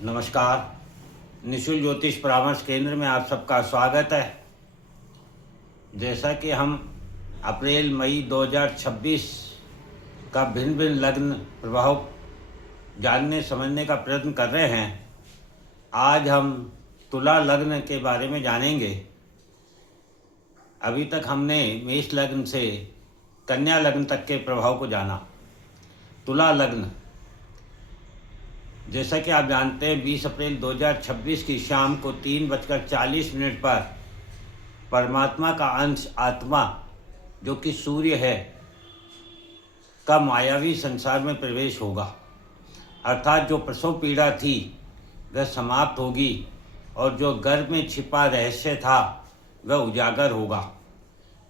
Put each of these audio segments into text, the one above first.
नमस्कार। निशुल्क ज्योतिष परामर्श केंद्र में आप सबका स्वागत है। जैसा कि हम अप्रैल मई 2026 का भिन्न भिन्न लग्न प्रभाव जानने समझने का प्रयत्न कर रहे हैं, आज हम तुला लग्न के बारे में जानेंगे। अभी तक हमने मेष लग्न से कन्या लग्न तक के प्रभाव को जाना। तुला लग्न, जैसा कि आप जानते हैं, 20 अप्रैल 2026 की शाम को 3:40 पर परमात्मा का अंश आत्मा, जो कि सूर्य है, का मायावी संसार में प्रवेश होगा। अर्थात जो प्रसव पीड़ा थी वह समाप्त होगी और जो गर्भ में छिपा रहस्य था वह उजागर होगा।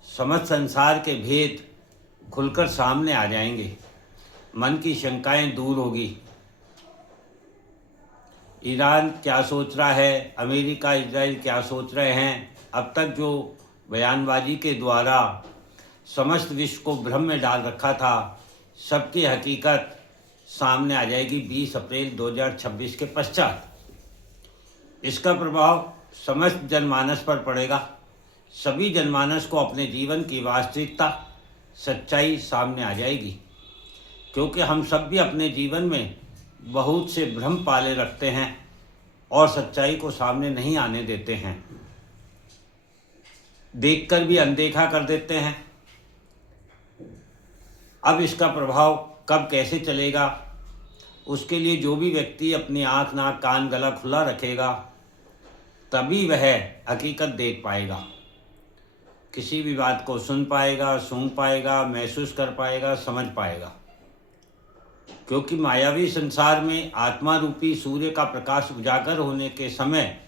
समस्त संसार के भेद खुलकर सामने आ जाएंगे। मन की शंकाएं दूर होगी। ईरान क्या सोच रहा है, अमेरिका इजराइल क्या सोच रहे हैं, अब तक जो बयानबाजी के द्वारा समस्त विश्व को भ्रम में डाल रखा था, सबकी हकीकत सामने आ जाएगी 20 अप्रैल 2026 के पश्चात। इसका प्रभाव समस्त जनमानस पर पड़ेगा। सभी जनमानस को अपने जीवन की वास्तविकता, सच्चाई सामने आ जाएगी, क्योंकि हम सब भी अपने जीवन में बहुत से भ्रम पाले रखते हैं और सच्चाई को सामने नहीं आने देते हैं। देखकर भी अनदेखा कर देते हैं। अब इसका प्रभाव कब कैसे चलेगा, उसके लिए जो भी व्यक्ति अपनी आँख नाक कान गला खुला रखेगा तभी वह हकीकत देख पाएगा, किसी भी बात को सुन पाएगा, सूंघ पाएगा, महसूस कर पाएगा, समझ पाएगा। क्योंकि मायावी संसार में आत्मा रूपी सूर्य का प्रकाश उजागर होने के समय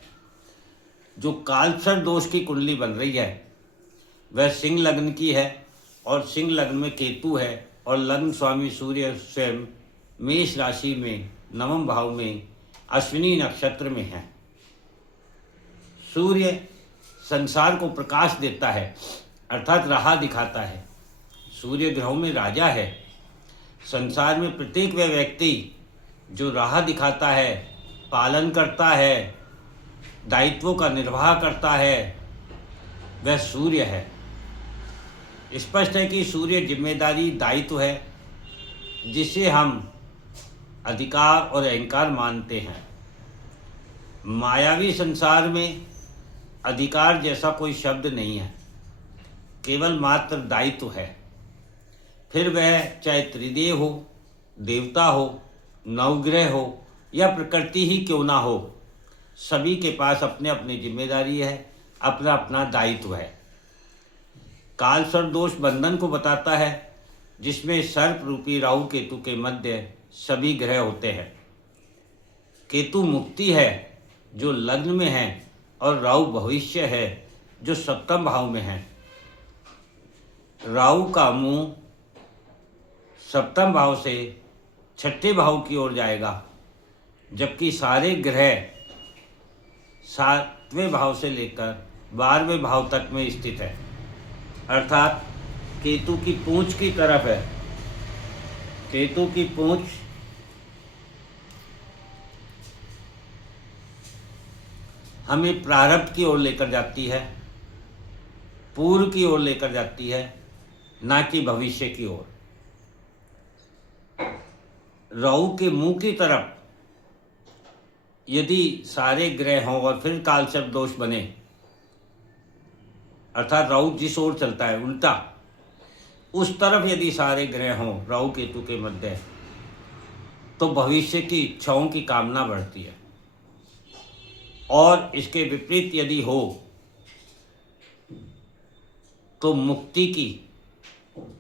जो कालसर दोष की कुंडली बन रही है वह सिंह लग्न की है, और सिंह लग्न में केतु है, और लग्न स्वामी सूर्य स्वयं मेष राशि में नवम भाव में अश्विनी नक्षत्र में है। सूर्य संसार को प्रकाश देता है, अर्थात राह दिखाता है। सूर्य ग्रहों में राजा है। संसार में प्रत्येक वह व्यक्ति जो राह दिखाता है, पालन करता है, दायित्वों का निर्वाह करता है, वह सूर्य है। स्पष्ट है कि सूर्य जिम्मेदारी, दायित्व है, जिसे हम अधिकार और अहंकार मानते हैं। मायावी संसार में अधिकार जैसा कोई शब्द नहीं है, केवल मात्र दायित्व है। फिर वह चाहे त्रिदेव हो, देवता हो, नवग्रह हो या प्रकृति ही क्यों ना हो, सभी के पास अपने अपनी जिम्मेदारी है, अपना अपना दायित्व है। काल सर्प दोष बंधन को बताता है, जिसमें सर्प रूपी राहु केतु के मध्य सभी ग्रह होते हैं। केतु मुक्ति है जो लग्न में है, और राहु भविष्य है जो सप्तम भाव में है। राहु का मुंह सप्तम भाव से छठे भाव की ओर जाएगा, जबकि सारे ग्रह 7वें भाव से लेकर 12वें भाव तक में स्थित है। अर्थात केतु की पूंछ की तरफ है। केतु की पूंछ हमें प्रारब्ध की ओर लेकर जाती है, पूर्व की ओर लेकर जाती है, ना कि भविष्य की ओर। राहु के मुंह की तरफ यदि सारे ग्रह हों और फिर कालसर्प दोष बने, अर्थात राहु जिस ओर चलता है उल्टा, उस तरफ यदि सारे ग्रह हों राहु केतु के मध्य, तो भविष्य की इच्छाओं की कामना बढ़ती है। और इसके विपरीत यदि हो तो मुक्ति की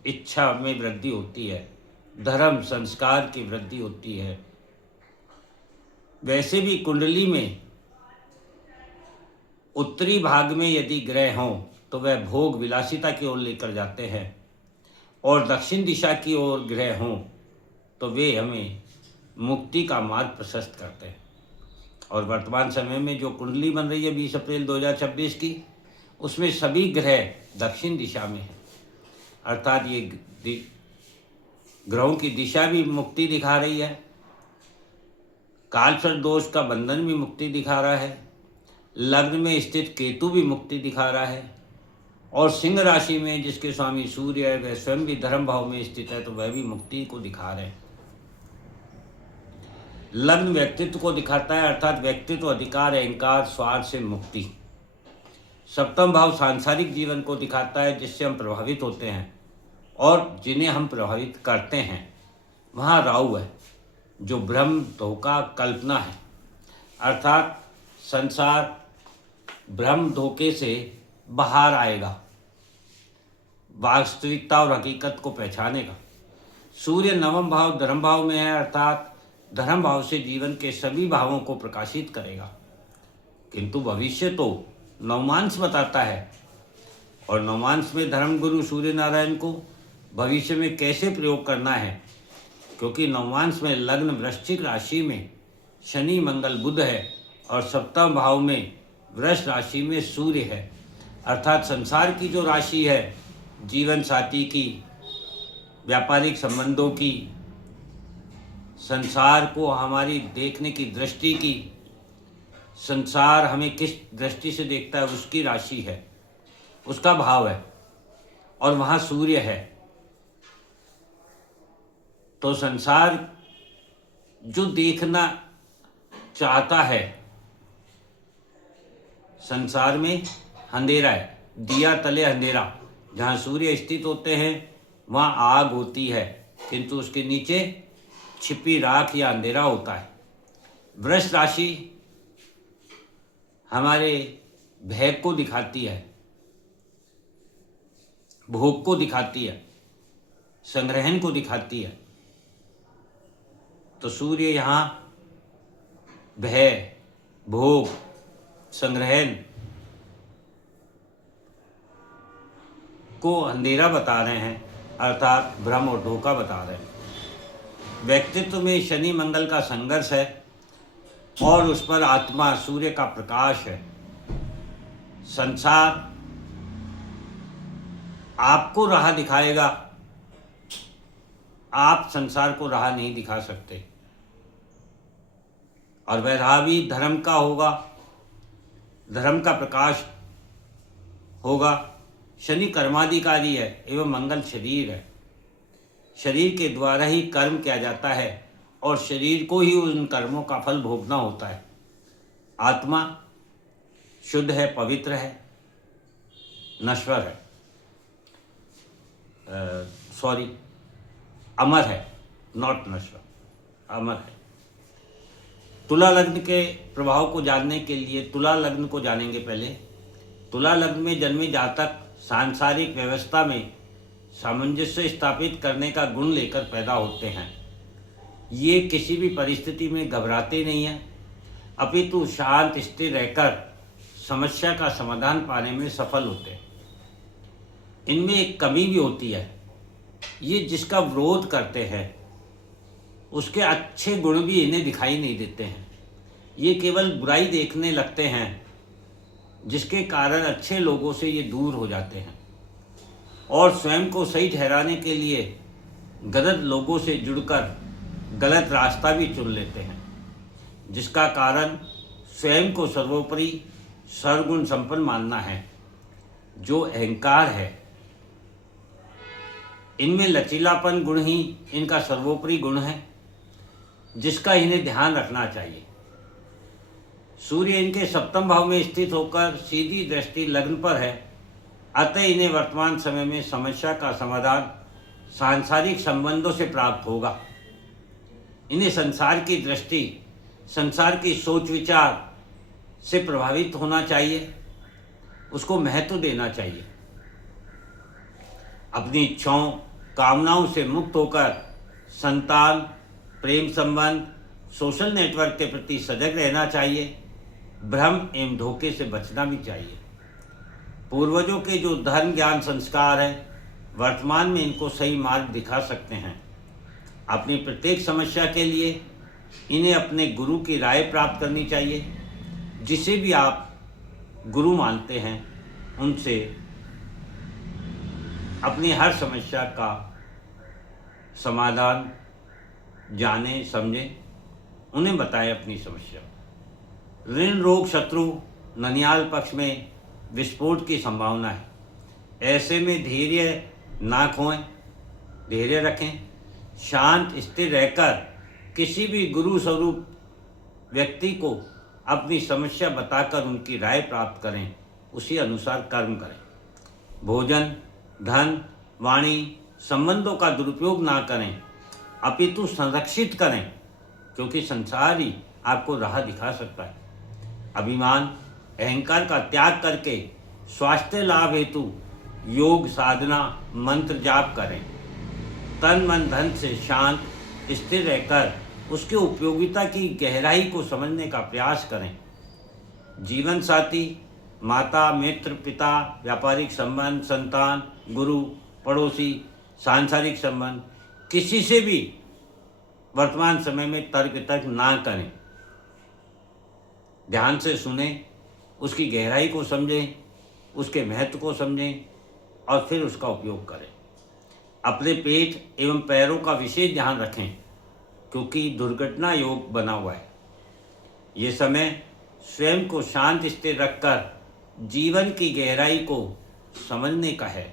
इच्छा में वृद्धि होती है, धर्म संस्कार की वृद्धि होती है। वैसे भी कुंडली में उत्तरी भाग में यदि ग्रह हों तो वह भोग विलासिता की ओर लेकर जाते हैं, और दक्षिण दिशा की ओर ग्रह हों तो वे हमें मुक्ति का मार्ग प्रशस्त करते हैं। और वर्तमान समय में जो कुंडली बन रही है 20 अप्रैल 2026 की, उसमें सभी ग्रह दक्षिण दिशा में हैं। अर्थात ये ग्रहों की दिशा भी मुक्ति दिखा रही है। कालसर्प दोष का बंधन भी मुक्ति दिखा रहा है, लग्न में स्थित केतु भी मुक्ति दिखा रहा है, और सिंह राशि में जिसके स्वामी सूर्य है वह स्वयं भी धर्म भाव में स्थित है, तो वह भी मुक्ति को दिखा रहे हैं। लग्न व्यक्तित्व को दिखाता है, अर्थात व्यक्तित्व, अधिकार, अहंकार, स्वार्थ से मुक्ति। सप्तम भाव सांसारिक जीवन को दिखाता है, जिससे हम प्रभावित होते हैं और जिन्हें हम प्रभावित करते हैं। वहाँ राहु है जो भ्रम, धोखा, कल्पना है, अर्थात संसार भ्रम धोखे से बाहर आएगा, वास्तविकता और हकीकत को पहचानेगा। सूर्य नवम भाव धर्म भाव में है, अर्थात धर्म भाव से जीवन के सभी भावों को प्रकाशित करेगा। किंतु भविष्य तो नवमांश बताता है, और नवमांश में धर्म गुरु सूर्य नारायण को भविष्य में कैसे प्रयोग करना है, क्योंकि नवमांश में लग्न वृश्चिक राशि में शनि, मंगल, बुध है, और सप्तम भाव में वृष राशि में सूर्य है, अर्थात संसार की जो राशि है, जीवन साथी की, व्यापारिक संबंधों की, संसार को हमारी देखने की दृष्टि की, संसार हमें किस दृष्टि से देखता है उसकी राशि है, उसका भाव है, और वहाँ सूर्य है। तो संसार जो देखना चाहता है, संसार में अंधेरा है, दिया तले अंधेरा, जहाँ सूर्य स्थित होते हैं वहाँ आग होती है, किंतु उसके नीचे छिपी राख या अंधेरा होता है। वृष राशि हमारे भय को दिखाती है, भोग को दिखाती है, संग्रहण को दिखाती है। तो सूर्य यहाँ भय, भोग, संग्रहण को अंधेरा बता रहे हैं, अर्थात भ्रम और धोखा बता रहे हैं। व्यक्तित्व में शनि मंगल का संघर्ष है, और उस पर आत्मा सूर्य का प्रकाश है। संसार आपको राह दिखाएगा, आप संसार को राह नहीं दिखा सकते, और वह राह भी धर्म का होगा, धर्म का प्रकाश होगा। शनि कर्माधिकारी है एवं मंगल शरीर है, शरीर के द्वारा ही कर्म किया जाता है, और शरीर को ही उन कर्मों का फल भोगना होता है। आत्मा शुद्ध है, पवित्र है, नश्वर है, अमर है, नॉट नश्वर, अमर है। तुला लग्न के प्रभाव को जानने के लिए तुला लग्न को जानेंगे। पहले तुला लग्न में जन्मे जातक सांसारिक व्यवस्था में सामंजस्य स्थापित करने का गुण लेकर पैदा होते हैं। ये किसी भी परिस्थिति में घबराते नहीं हैं, अपितु शांत स्थिर रहकर समस्या का समाधान पाने में सफल होते हैं। इनमें एक कमी भी होती है, ये जिसका विरोध करते हैं उसके अच्छे गुण भी इन्हें दिखाई नहीं देते हैं। ये केवल बुराई देखने लगते हैं, जिसके कारण अच्छे लोगों से ये दूर हो जाते हैं, और स्वयं को सही ठहराने के लिए गलत लोगों से जुड़कर गलत रास्ता भी चुन लेते हैं, जिसका कारण स्वयं को सर्वोपरि सर्वगुण संपन्न मानना है, जो अहंकार है। इनमें लचीलापन गुण ही इनका सर्वोपरि गुण है, जिसका इन्हें ध्यान रखना चाहिए। सूर्य इनके सप्तम भाव में स्थित होकर सीधी दृष्टि लग्न पर है, अतः इन्हें वर्तमान समय में समस्या का समाधान सांसारिक संबंधों से प्राप्त होगा। इन्हें संसार की दृष्टि, संसार की सोच विचार से प्रभावित होना चाहिए, उसको महत्व देना चाहिए। अपनी इच्छाओं, कामनाओं से मुक्त होकर संतान, प्रेम संबंध, सोशल नेटवर्क के प्रति सजग रहना चाहिए। भ्रम एवं धोखे से बचना भी चाहिए। पूर्वजों के जो धर्म, ज्ञान, संस्कार हैं, वर्तमान में इनको सही मार्ग दिखा सकते हैं। अपनी प्रत्येक समस्या के लिए इन्हें अपने गुरु की राय प्राप्त करनी चाहिए। जिसे भी आप गुरु मानते हैं उनसे अपनी हर समस्या का समाधान जाने, समझें उन्हें बताएं अपनी समस्या। ऋण रोग शत्रु ननियाल पक्ष में विस्फोट की संभावना है। ऐसे में धैर्य ना खोएं, धैर्य रखें, शांत स्थिर रहकर किसी भी गुरु स्वरूप व्यक्ति को अपनी समस्या बताकर उनकी राय प्राप्त करें, उसी अनुसार कर्म करें। भोजन, धन, वाणी, संबंधों का दुरुपयोग ना करें, अपितु संरक्षित करें, क्योंकि संसार ही आपको राह दिखा सकता है। अभिमान, अहंकार का त्याग करके स्वास्थ्य लाभ हेतु योग साधना मंत्र जाप करें। तन मन धन से शांत स्थिर रहकर उसकी उपयोगिता की गहराई को समझने का प्रयास करें। जीवन साथी, माता, मित्र, पिता, व्यापारिक संबंध, संतान, गुरु, पड़ोसी, सांसारिक संबंध, किसी से भी वर्तमान समय में तर्क ना करें। ध्यान से सुने, उसकी गहराई को समझें, उसके महत्व को समझें और फिर उसका उपयोग करें। अपने पेट एवं पैरों का विशेष ध्यान रखें, क्योंकि दुर्घटना योग बना हुआ है। ये समय स्वयं को शांत स्थिर रखकर जीवन की गहराई को समझने का है।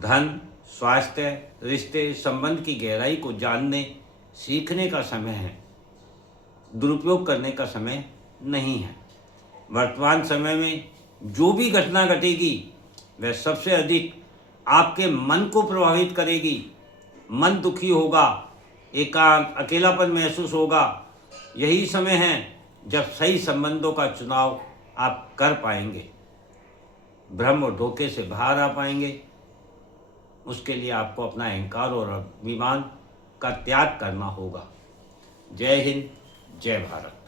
धन, स्वास्थ्य, रिश्ते, संबंध की गहराई को जानने सीखने का समय है, दुरुपयोग करने का समय नहीं है। वर्तमान समय में जो भी घटना घटेगी वह सबसे अधिक आपके मन को प्रभावित करेगी। मन दुखी होगा, एकांत, अकेलापन महसूस होगा। यही समय है जब सही संबंधों का चुनाव आप कर पाएंगे, भ्रम और धोखे से बाहर आ पाएंगे। उसके लिए आपको अपना अहंकार और अभिमान का त्याग करना होगा। जय हिंद, जय भारत।